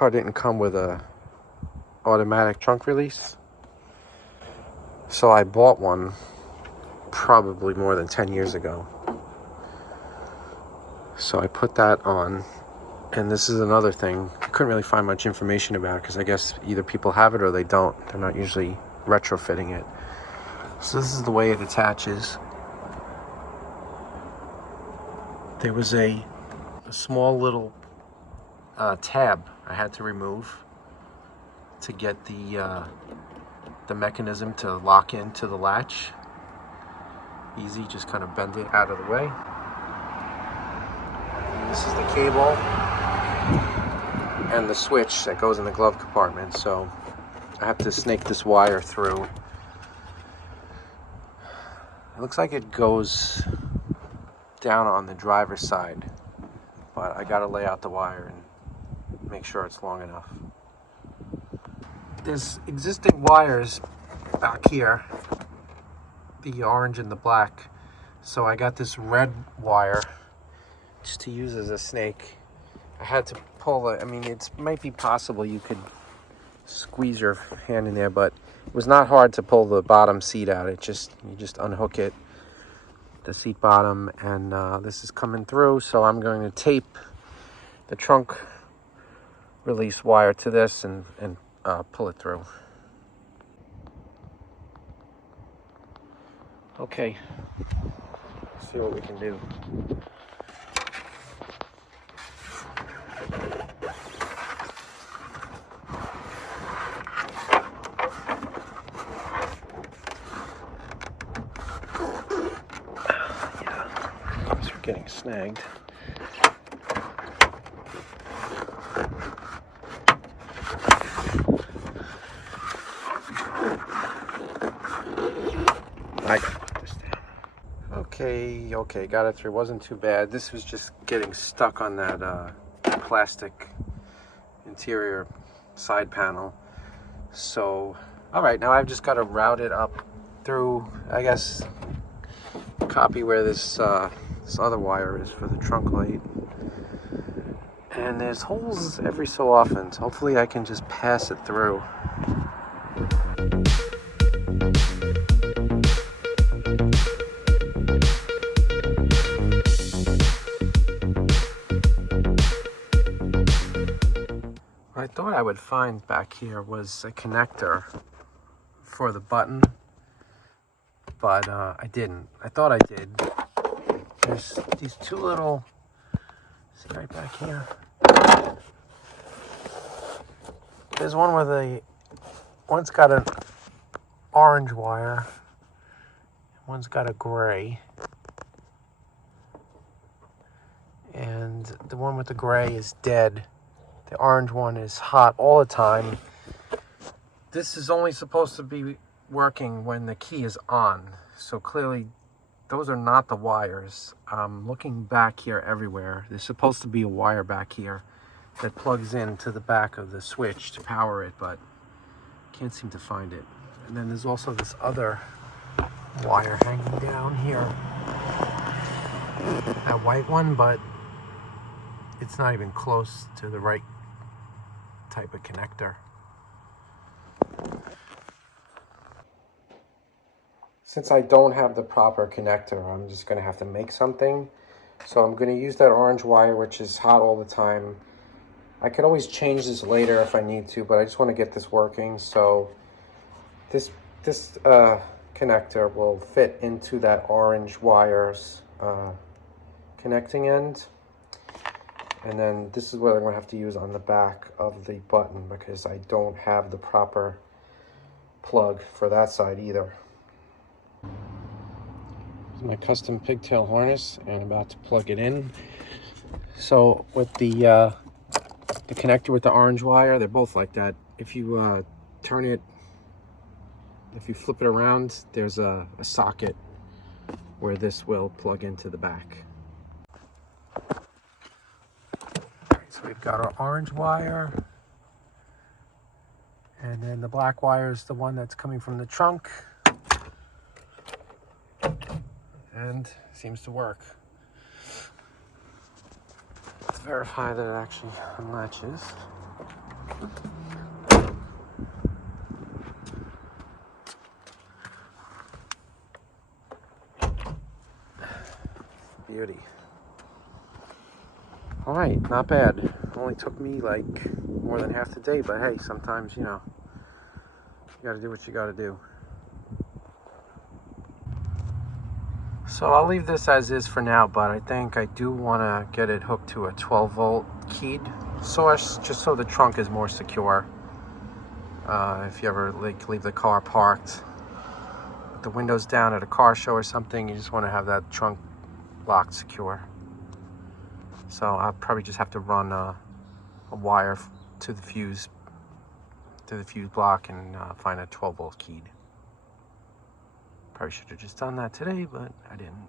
car didn't come with a automatic trunk release. So I bought one probably more than 10 years ago. So I put that on. And this is another thing. I couldn't really find much information about it because I guess either people have it or they don't. They're not usually retrofitting it. So this is the way it attaches. There was a small little tab I had to remove to get the mechanism to lock into the latch. Easy, just kind of bend it out of the way. And this is the cable and the switch that goes in the glove compartment. So I have to snake this wire through. It looks like it goes down on the driver's side, but I gotta lay out the wire and make sure it's long enough. There's existing wires back here, the orange and the black, so I got this red wire just to use as a snake. I had to pull it. I mean, it might be possible you could squeeze your hand in there, but it was not hard to pull the bottom seat out. You just unhook it, the seat bottom, and this is coming through. So I'm going to tape the trunk release wire to this and pull it through. Okay, let's see what we can do. Getting snagged. I gotta put this down. Okay, got it through. Wasn't too bad. This was just getting stuck on that plastic interior side panel. So, all right, now I've just got to route it up through, I guess, copy where this other wire is for the trunk light. And there's holes every so often, so hopefully I can just pass it through. What I thought I would find back here was a connector for the button, but I didn't. I thought I did. There's these two little, see right back here. There's one with one's got an orange wire, one's got a gray. And the one with the gray is dead. The orange one is hot all the time. This is only supposed to be working when the key is on. So clearly, those are not the wires. I'm looking back here everywhere. There's supposed to be a wire back here that plugs into the back of the switch to power it, but can't seem to find it. And then there's also this other wire hanging down here. That white one, but it's not even close to the right type of connector. Since I don't have the proper connector, I'm just going to have to make something. So I'm going to use that orange wire, which is hot all the time. I could always change this later if I need to, but I just want to get this working. So this connector will fit into that orange wire's connecting end. And then this is what I'm going to have to use on the back of the button because I don't have the proper plug for that side either. This is my custom pigtail harness and I'm about to plug it in. So with the connector with the orange wire, they're both like that. If you turn it, if you flip it around, there's a socket where this will plug into the back. So we've got our orange wire, and then the black wire is the one that's coming from the trunk, and seems to work. Let's verify that it actually unlatches. Beauty. All right, not bad. Only took me like more than half the day, but hey, sometimes, you know, you gotta do what you gotta do. So I'll leave this as is for now, but I think I do want to get it hooked to a 12-volt keyed source, just so the trunk is more secure. If you ever like leave the car parked with the windows down at a car show or something, you just want to have that trunk locked secure. So I'll probably just have to run a wire to the fuse block and find a 12-volt keyed. Probably should have just done that today, but I didn't.